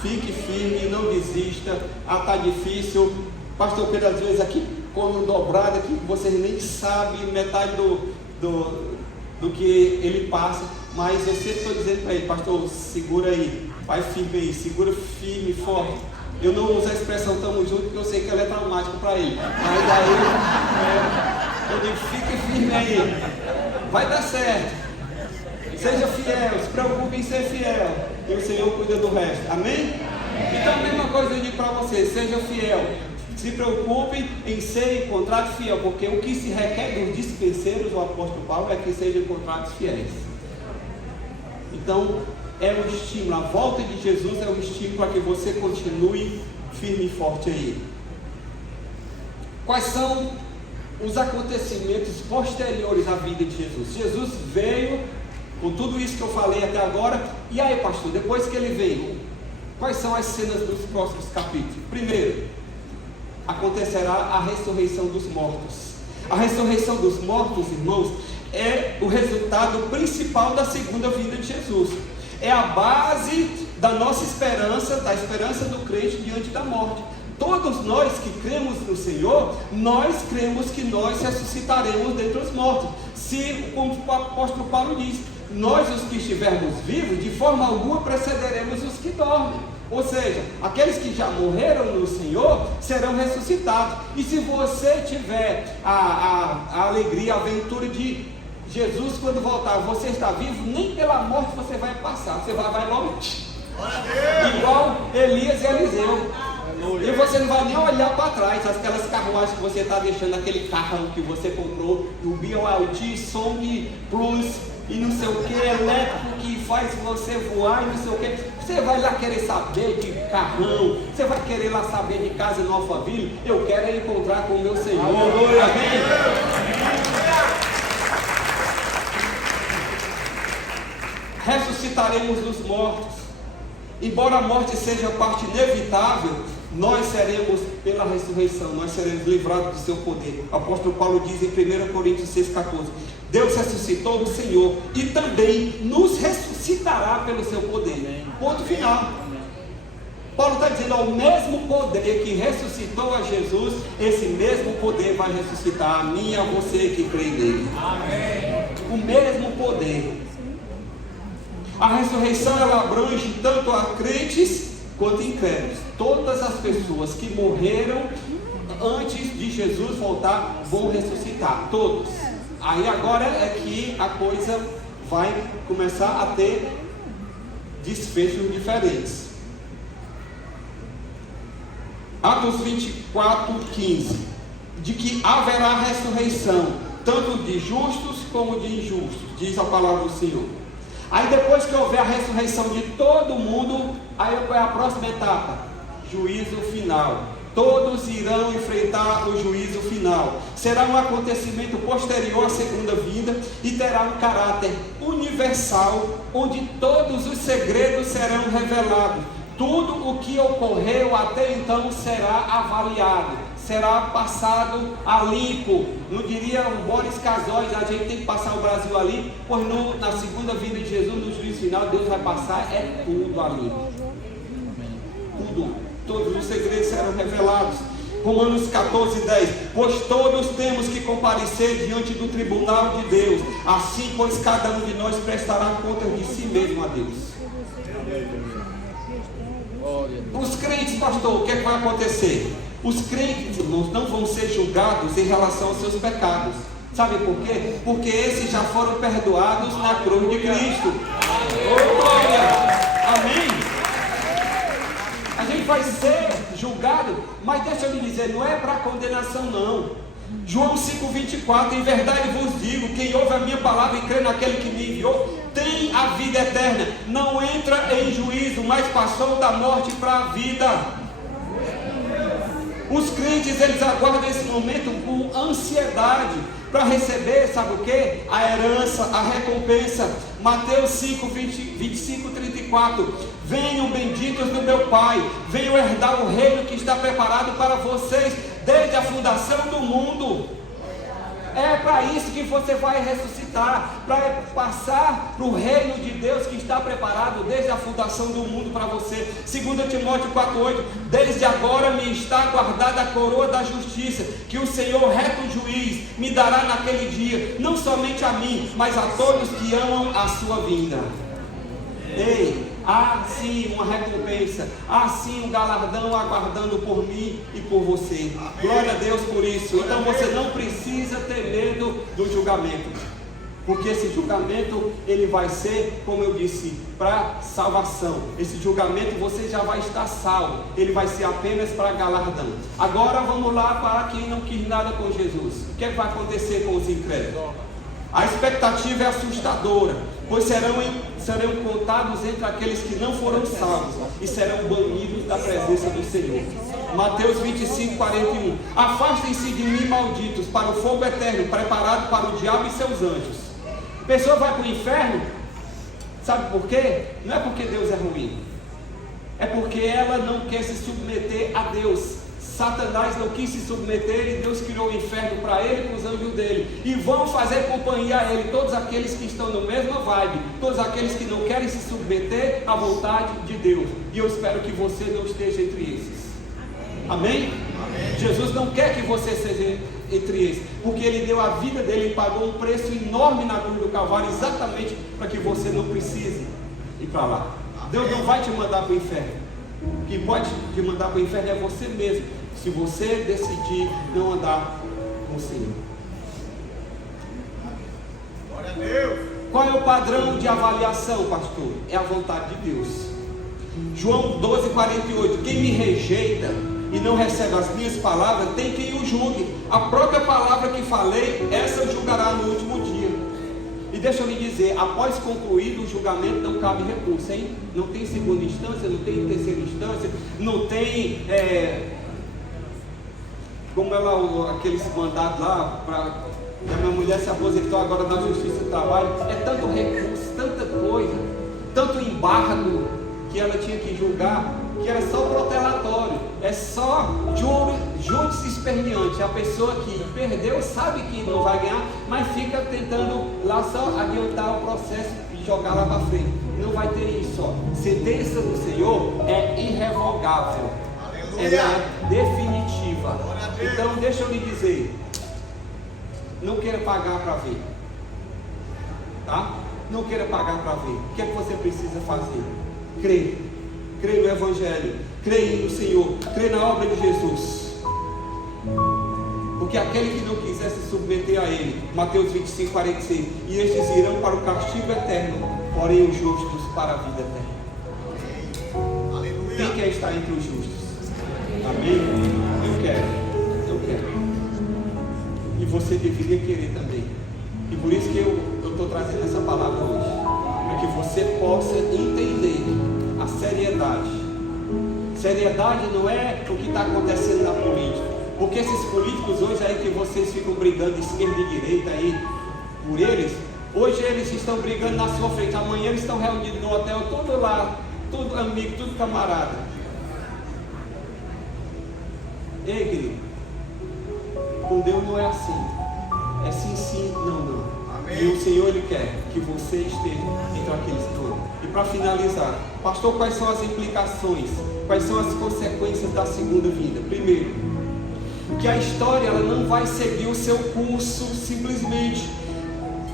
Fique firme, não desista. Está difícil. Pastor Pedro, às vezes aqui, como dobrado aqui, vocês nem sabem metade do que ele passa, mas eu sempre estou dizendo para ele, pastor, segura aí, vai firme aí, segura firme, forte. Eu não uso a expressão tamo junto, porque eu sei que ela é traumática para ele, mas aí eu digo, fique firme aí, vai dar certo, seja fiel, se preocupe em ser fiel, e o Senhor cuida do resto, amém? Então a mesma coisa eu digo para vocês, seja fiel. Se preocupe em ser encontrado fiel, porque o que se requer dos dispenseiros, o apóstolo Paulo, é que sejam encontrados fiéis. Então, é um estímulo, a volta de Jesus é um estímulo para que você continue firme e forte aí. Quais são os acontecimentos posteriores à vida de Jesus. Jesus veio com tudo isso que eu falei até agora. E aí, pastor, depois que ele veio, quais são as cenas dos próximos capítulos? Primeiro, acontecerá a ressurreição dos mortos. A ressurreição dos mortos, irmãos, é o resultado principal da segunda vinda de Jesus. É a base da nossa esperança, da esperança do crente diante da morte. Todos nós que cremos no Senhor, nós cremos que nós ressuscitaremos dentre os mortos. Se, como o apóstolo Paulo diz, nós os que estivermos vivos, de forma alguma precederemos os que dormem. Ou seja, aqueles que já morreram no Senhor serão ressuscitados. E se você tiver a alegria, a aventura de Jesus quando voltar, você está vivo, nem pela morte você vai passar, você vai logo, igual Elias e Eliseu. E você não vai nem olhar para trás, aquelas carruagens que você está deixando, aquele carrão que você comprou, o BYD Song Plus e não sei o que, elétrico que faz você voar e não sei o que. Você vai lá querer saber de carrão, você vai querer lá saber de casa em Alphaville. Eu quero encontrar com o meu Senhor. Aleluia. Amém? Ressuscitaremos dos mortos. Embora a morte seja parte inevitável, nós seremos, pela ressurreição, nós seremos livrados do seu poder. O apóstolo Paulo diz em 1 Coríntios 6,14: Deus ressuscitou o Senhor e também nos ressuscitará pelo seu poder. Ponto final. Paulo está dizendo, o mesmo poder que ressuscitou a Jesus, esse mesmo poder vai ressuscitar a mim e a você que crê nele. Amém. O mesmo poder. A ressurreição, ela abrange tanto a crentes quanto incrédulos. Todas as pessoas que morreram antes de Jesus voltar vão ressuscitar, todos. Aí agora é que a coisa vai começar a ter desfechos diferentes. Atos 24:15, de que haverá ressurreição tanto de justos como de injustos, diz a palavra do Senhor. Aí depois que houver a ressurreição de todo mundo, aí é a próxima etapa, juízo final. Todos irão enfrentar o juízo final. Será um acontecimento posterior à segunda vinda e terá um caráter universal, onde todos os segredos serão revelados. Tudo o que ocorreu até então será avaliado, será passado a limpo. Não diria o Boris Casoy, a gente tem que passar o Brasil a limpo, pois na segunda vinda de Jesus, no juízo final, Deus vai passar tudo a limpo. Tudo. Todos os segredos serão revelados. Romanos 14:10, pois todos temos que comparecer diante do tribunal de Deus. Assim, pois cada um de nós prestará conta de si mesmo a Deus. Os crentes, pastor, o que é que vai acontecer? Os crentes, irmãos, não vão ser julgados em relação aos seus pecados. Sabe por quê? Porque esses já foram perdoados na cruz de Cristo. Oh, glória! Amém? A gente vai ser julgado, mas deixa eu lhe dizer, não é para condenação não. João 5:24, em verdade vos digo, quem ouve a minha palavra e crê naquele que me enviou, tem a vida eterna, não entra em juízo, mas passou da morte para a vida. Os crentes, eles aguardam esse momento com ansiedade, para receber, sabe o que? A herança, a recompensa. Mateus 25:34, venham benditos do meu Pai, venham herdar o reino que está preparado para vocês desde a fundação do mundo. É para isso que você vai ressuscitar, para passar para o reino de Deus que está preparado desde a fundação do mundo para você. 2 Timóteo 4:8, desde agora me está guardada a coroa da justiça, que o Senhor, reto juiz, me dará naquele dia, não somente a mim, mas a todos que amam a sua vinda. Ei, há sim uma recompensa, há sim um galardão aguardando por mim e por você. Glória a Deus por isso. Então você não precisa ter medo do julgamento, porque esse julgamento, ele vai ser, como eu disse, para salvação. Esse julgamento você já vai estar salvo, ele vai ser apenas para galardão. Agora vamos lá para quem não quis nada com Jesus. O que vai acontecer com os incrédulos? A expectativa é assustadora, pois serão contados entre aqueles que não foram salvos e serão banidos da presença do Senhor. Mateus 25, 41. Afastem-se de mim, malditos, para o fogo eterno, preparado para o diabo e seus anjos. A pessoa vai para o inferno, sabe por quê? Não é porque Deus é ruim, é porque ela não quer se submeter a Deus. Satanás não quis se submeter e Deus criou o inferno para ele e para os anjos dele. E vão fazer companhia a ele todos aqueles que estão na mesma vibe, todos aqueles que não querem se submeter à vontade de Deus. E eu espero que você não esteja entre esses. Amém? Amém? Jesus não quer que você seja entre esses, porque Ele deu a vida dele e pagou um preço enorme na cruz do Calvário, exatamente para que você não precise ir para lá. Deus não vai te mandar para o inferno. O que pode te mandar para o inferno é você mesmo, se você decidir não andar com o Senhor. Glória a Deus. Qual é o padrão de avaliação, pastor? É a vontade de Deus. João 12, 48. Quem me rejeita e não recebe as minhas palavras, tem quem o julgue. A própria palavra que falei, essa o julgará no último dia. E deixa eu lhe dizer, após concluído o julgamento não cabe recurso, hein? Não tem segunda instância, não tem terceira instância, não tem como aqueles mandados lá para a minha mulher se aposentou agora na Justiça do Trabalho. É tanto recurso, tanta coisa, tanto embargo que ela tinha que julgar, que era só protelatório, é só júdice esperneante. A pessoa que perdeu sabe que não vai ganhar, mas fica tentando lá só adiantar o processo e jogar lá para frente. Não vai ter isso, ó. Sentença do Senhor é irrevogável. Aleluia. Ela é definitiva. Então deixa eu lhe dizer, não queira pagar para ver, tá? Não queira pagar para ver. O que é que você precisa fazer? Crer no Evangelho, crer no Senhor, crer na obra de Jesus. Porque aquele que não quiser se submeter a Ele, Mateus 25, 46, e estes irão para o castigo eterno, porém os justos para a vida eterna. Aleluia. Quem quer estar entre os justos? Amém? Eu quero. E você deveria querer também. E por isso que eu estou trazendo essa palavra hoje, para que você possa entender a seriedade. Seriedade não é o que está acontecendo na política, porque esses políticos hoje aí que vocês ficam brigando esquerda e direita aí por eles, hoje eles estão brigando na sua frente, amanhã eles estão reunidos no hotel, tudo lá, tudo amigo, tudo camarada. Ei, querido, com Deus não é assim, é sim, sim, não. Amém. E o Senhor, Ele quer que você esteja entre aqueles todos. E para finalizar, pastor, quais são as implicações, quais são as consequências da segunda vinda? Primeiro, que a história ela não vai seguir o seu curso simplesmente,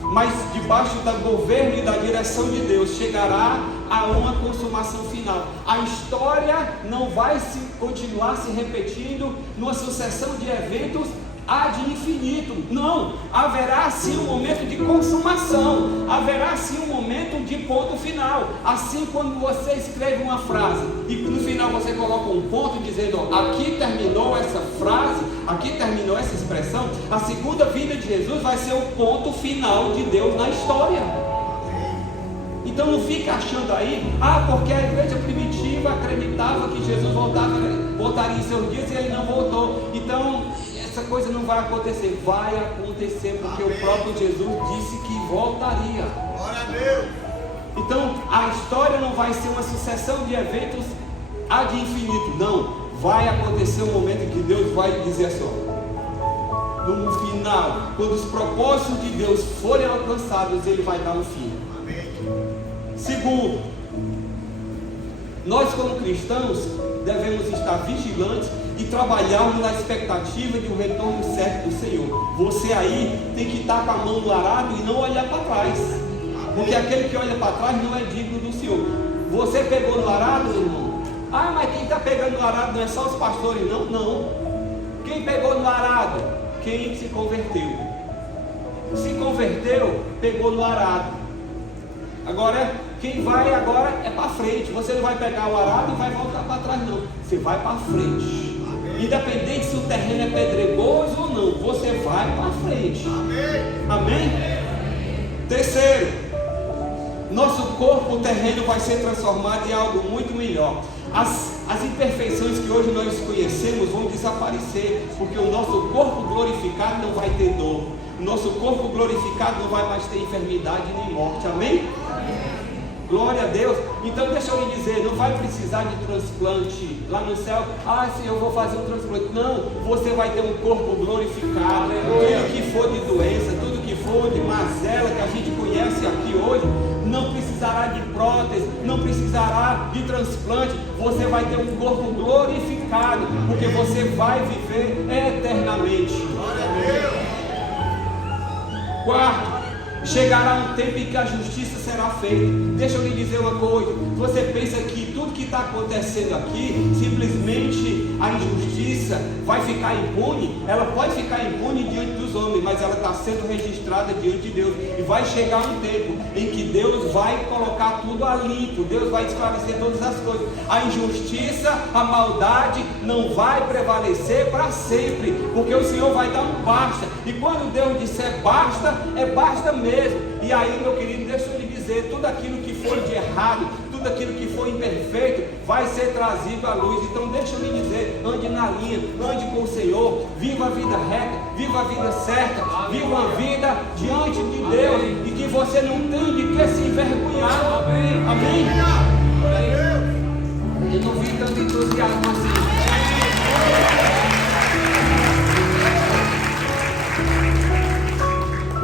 mas debaixo do governo e da direção de Deus chegará a uma consumação final. A história não vai continuar se repetindo numa sucessão de eventos ad infinito. Não, haverá sim um momento de consumação, haverá sim um momento de ponto final. Assim, quando você escreve uma frase e no final você coloca um ponto dizendo, ó, aqui terminou essa frase, aqui terminou essa expressão, a segunda vinda de Jesus vai ser o ponto final de Deus na história. Então não fica achando aí, porque a igreja primitiva acreditava que Jesus voltaria em seus dias e ele não voltou, então essa coisa não vai acontecer. Vai acontecer, porque o próprio Jesus disse que voltaria. Glória a Deus. Então a história não vai ser uma sucessão de eventos ad infinito, não. Vai acontecer um momento em que Deus vai dizer assim, ó, no final, quando os propósitos de Deus forem alcançados, Ele vai dar um fim. Amém. Segundo, nós como cristãos devemos estar vigilantes e trabalharmos na expectativa de um retorno certo do Senhor. Você aí tem que estar com a mão no arado e não olhar para trás, porque aquele que olha para trás não é digno do Senhor. Você pegou no arado, irmão? Mas quem está pegando no arado não é só os pastores, não? Não. Quem pegou no arado? Quem se converteu. Se converteu, pegou no arado. Agora, quem vai agora é para frente. Você não vai pegar o arado e vai voltar para trás, não. Você vai para frente. Amém. Independente se o terreno é pedregoso ou não, você vai para frente. Amém. Amém? Terceiro, nosso corpo terreno vai ser transformado em algo muito melhor. As imperfeições que hoje nós conhecemos vão desaparecer, porque o nosso corpo glorificado não vai ter dor, o nosso corpo glorificado não vai mais ter enfermidade nem morte, amém? Glória a Deus. Então deixa eu lhe dizer, não vai precisar de transplante lá no céu. Sim, eu vou fazer um transplante. Não, você vai ter um corpo glorificado. Tudo que for de doença, tudo que for de mazela que a gente conhece aqui hoje, não precisará de prótese, não precisará de transplante. Você vai ter um corpo glorificado, porque você vai viver eternamente. Glória a Deus. Quarto, chegará um tempo em que a justiça será feita. Deixa eu lhe dizer uma coisa. Você pensa que tudo que está acontecendo aqui, simplesmente a injustiça vai ficar impune? Ela pode ficar impune diante dos homens, mas ela está sendo registrada diante de Deus. E vai chegar um tempo em que Deus vai colocar tudo a limpo. Deus vai esclarecer todas as coisas. A injustiça, a maldade não vai prevalecer para sempre, porque o Senhor vai dar um basta. E quando Deus disser basta, é basta mesmo. E aí, meu querido, deixa eu lhe dizer, tudo aquilo que for de errado, tudo aquilo que for imperfeito, vai ser trazido à luz. Então deixa eu lhe dizer, ande na linha, ande com o Senhor, viva a vida reta, viva a vida certa, viva uma vida diante de Deus, e que você não tenha de que se envergonhar. Amém? Amém? Eu não vi tanto entusiasmo assim.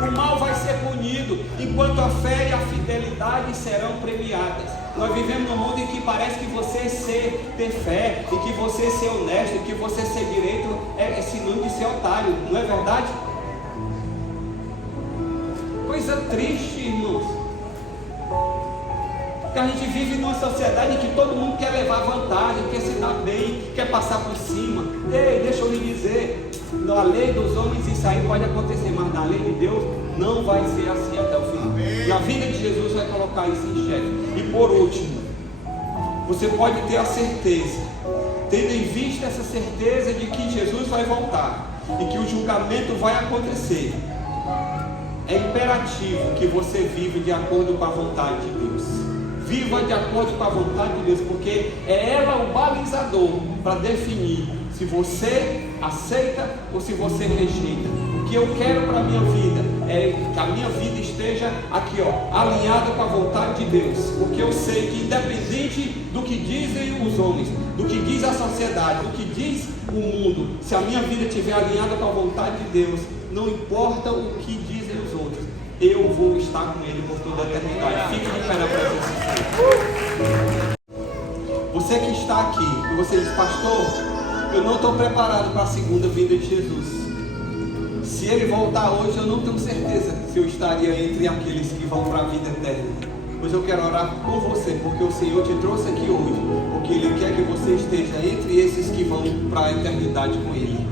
O mal vai ser punido, enquanto a fé e a fidelidade serão premiadas. Nós vivemos num mundo em que parece que você ter fé, e que você ser honesto, e que você ser direito é sinônimo de ser otário, não é verdade? Coisa triste, irmãos. Que a gente vive numa sociedade em que todo mundo quer levar vantagem, quer se dar bem, quer passar por cima. Ei, deixa eu lhe dizer, na lei dos homens isso aí pode acontecer, mas na lei de Deus não vai ser assim até o final. Na vida de Jesus vai colocar isso em xeque. E por último, você pode ter a certeza, tendo em vista essa certeza de que Jesus vai voltar e que o julgamento vai acontecer, é imperativo que você viva de acordo com a vontade de Deus. Viva de acordo com a vontade de Deus, porque é ela o balizador para definir se você aceita ou se você rejeita. O que eu quero para a minha vida é que a minha vida esteja aqui, alinhada com a vontade de Deus, porque eu sei que independente do que dizem os homens, do que diz a sociedade, do que diz o mundo, se a minha vida estiver alinhada com a vontade de Deus, não importa o que dizem os outros, eu vou estar com Ele por toda a eternidade. Fique de pé na presença do Senhor. Você que está aqui, e você diz, pastor, eu não estou preparado para a segunda vinda de Jesus. Se Ele voltar hoje, eu não tenho certeza se eu estaria entre aqueles que vão para a vida eterna. Pois eu quero orar por você, porque o Senhor te trouxe aqui hoje, porque Ele quer que você esteja entre esses que vão para a eternidade com Ele.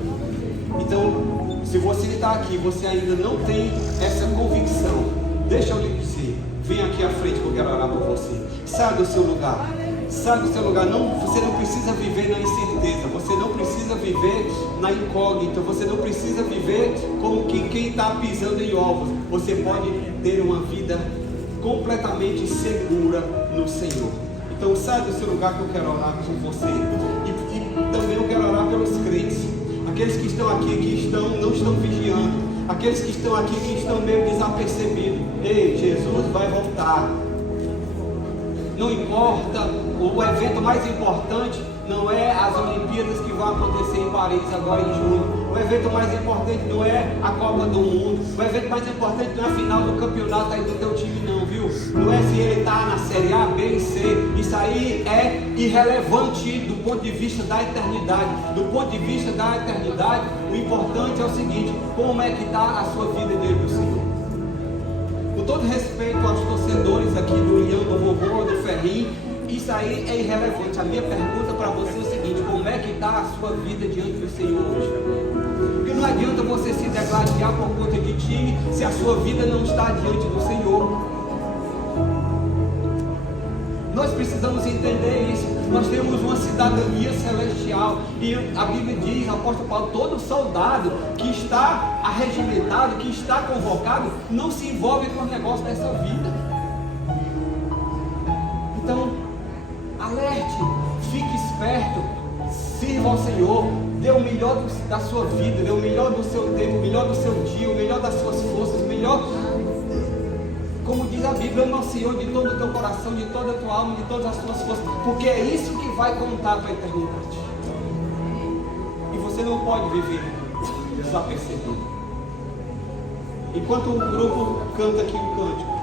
Então, se você está aqui, você ainda não tem essa convicção, deixa eu lhe dizer, vem aqui à frente que eu quero orar por você. Sai do seu lugar. Sai do seu lugar. Você não precisa viver na incerteza, você não precisa viver na incógnita, você não precisa viver como quem está pisando em ovos. Você pode ter uma vida completamente segura no Senhor. Então sai do seu lugar que eu quero orar por você. E também eu quero orar pelos crentes, aqueles que estão aqui, que não estão vigiando, aqueles que estão aqui, que estão meio desapercebidos. Ei, Jesus vai voltar. Não importa, o evento mais importante não é as Olimpíadas que vão acontecer em Paris agora em junho. O evento mais importante não é a Copa do Mundo. O evento mais importante não é a final do campeonato aí do teu time não, viu? Não é se ele está na Série A, B e C. Isso aí é irrelevante do ponto de vista da eternidade. Do ponto de vista da eternidade, o importante é o seguinte: como é que está a sua vida diante do Senhor? Com todo respeito aos torcedores aqui do Ian, do Vovô, do Ferrinho, isso aí é irrelevante. A minha pergunta para você é o seguinte: como é que está a sua vida diante do Senhor hoje? Porque não adianta você se degladiar por conta de time se a sua vida não está diante do Senhor. Nós precisamos entender isso. Nós temos uma cidadania celestial. E a Bíblia diz, o apóstolo Paulo, todo soldado que está arregimentado, que está convocado, não se envolve com os negócios dessa vida. Então, alerte, fique esperto, sirva ao Senhor, dê o melhor da sua vida, dê o melhor do seu tempo, o melhor do seu dia, o melhor das suas forças, o melhor, como diz a Bíblia, ama ao Senhor de todo o teu coração, de toda a tua alma, de todas as tuas forças, porque é isso que vai contar para a eternidade. E você não pode viver desapercebido. Enquanto o grupo canta aqui um cântico,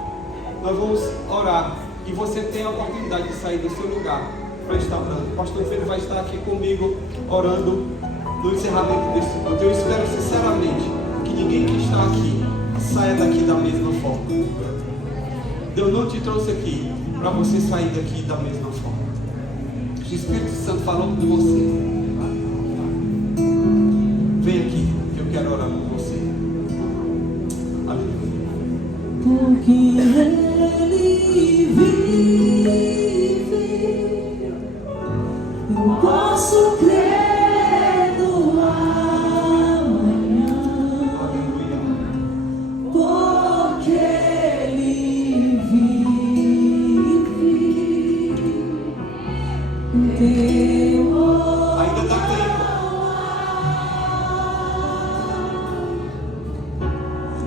nós vamos orar e você tem a oportunidade de sair do seu lugar para estar orando. O pastor Pedro vai estar aqui comigo orando no encerramento desse culto. Eu espero sinceramente que ninguém que está aqui saia daqui da mesma forma. Deus não te trouxe aqui para você sair daqui da mesma forma. O Espírito Santo falou com você. Vem aqui que eu quero orar com você. Aleluia. Porque Ele vive, eu posso crer no amanhã. Aleluia. Porque Ele vive, Ainda dá tempo.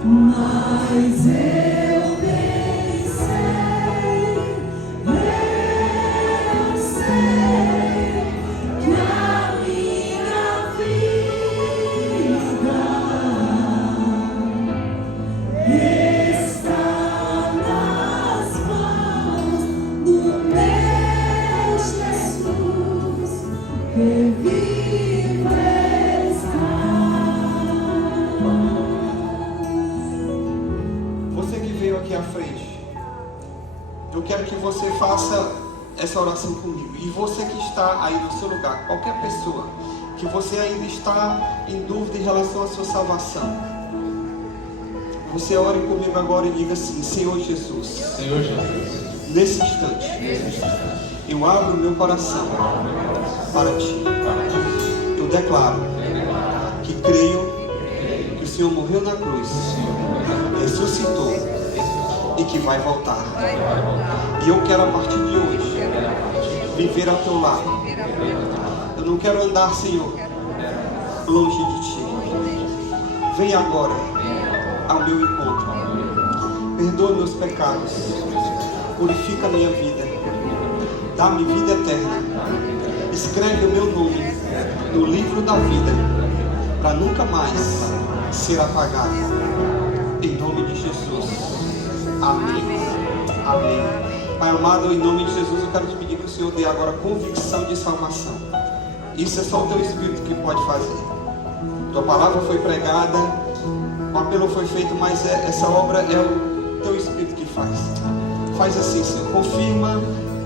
mas eu bem sei que a minha vida está nas mãos do meu Jesus, que vive está. Você que veio aqui à frente, eu quero que você faça essa oração comigo. E você que está aí no seu lugar, qualquer pessoa que você ainda está em dúvida em relação à sua salvação, você ore comigo agora e diga assim: Senhor Jesus, Senhor Jesus, nesse instante, eu abro meu coração para Ti. Eu declaro que creio que o Senhor morreu na cruz, ressuscitou e que vai voltar. E eu quero a partir de hoje viver ao Teu lado. Eu não quero andar, Senhor, longe de Ti. Vem agora ao meu encontro. Perdoa meus pecados. Purifica a minha vida. Dá-me vida eterna. Escreve o meu nome no livro da vida, para nunca mais ser apagado. Em nome de Jesus. Amém. Amém. Pai amado, em nome de Jesus, eu quero te pedir que o Senhor dê agora convicção de salvação. Isso é só o Teu Espírito que pode fazer. Tua palavra foi pregada, o apelo foi feito, mas essa obra é o Teu Espírito que faz. Faz assim, Senhor. Confirma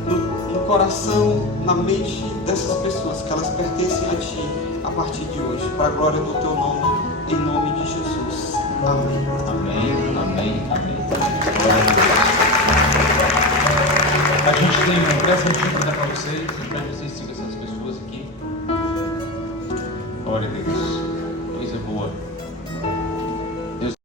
no coração, na mente dessas pessoas que elas pertencem a Ti a partir de hoje, para a glória do Teu nome, em nome de Jesus. Amém. amém, amém, amém. A gente tem um presentinho para dar para vocês, para vocês sigam essas pessoas.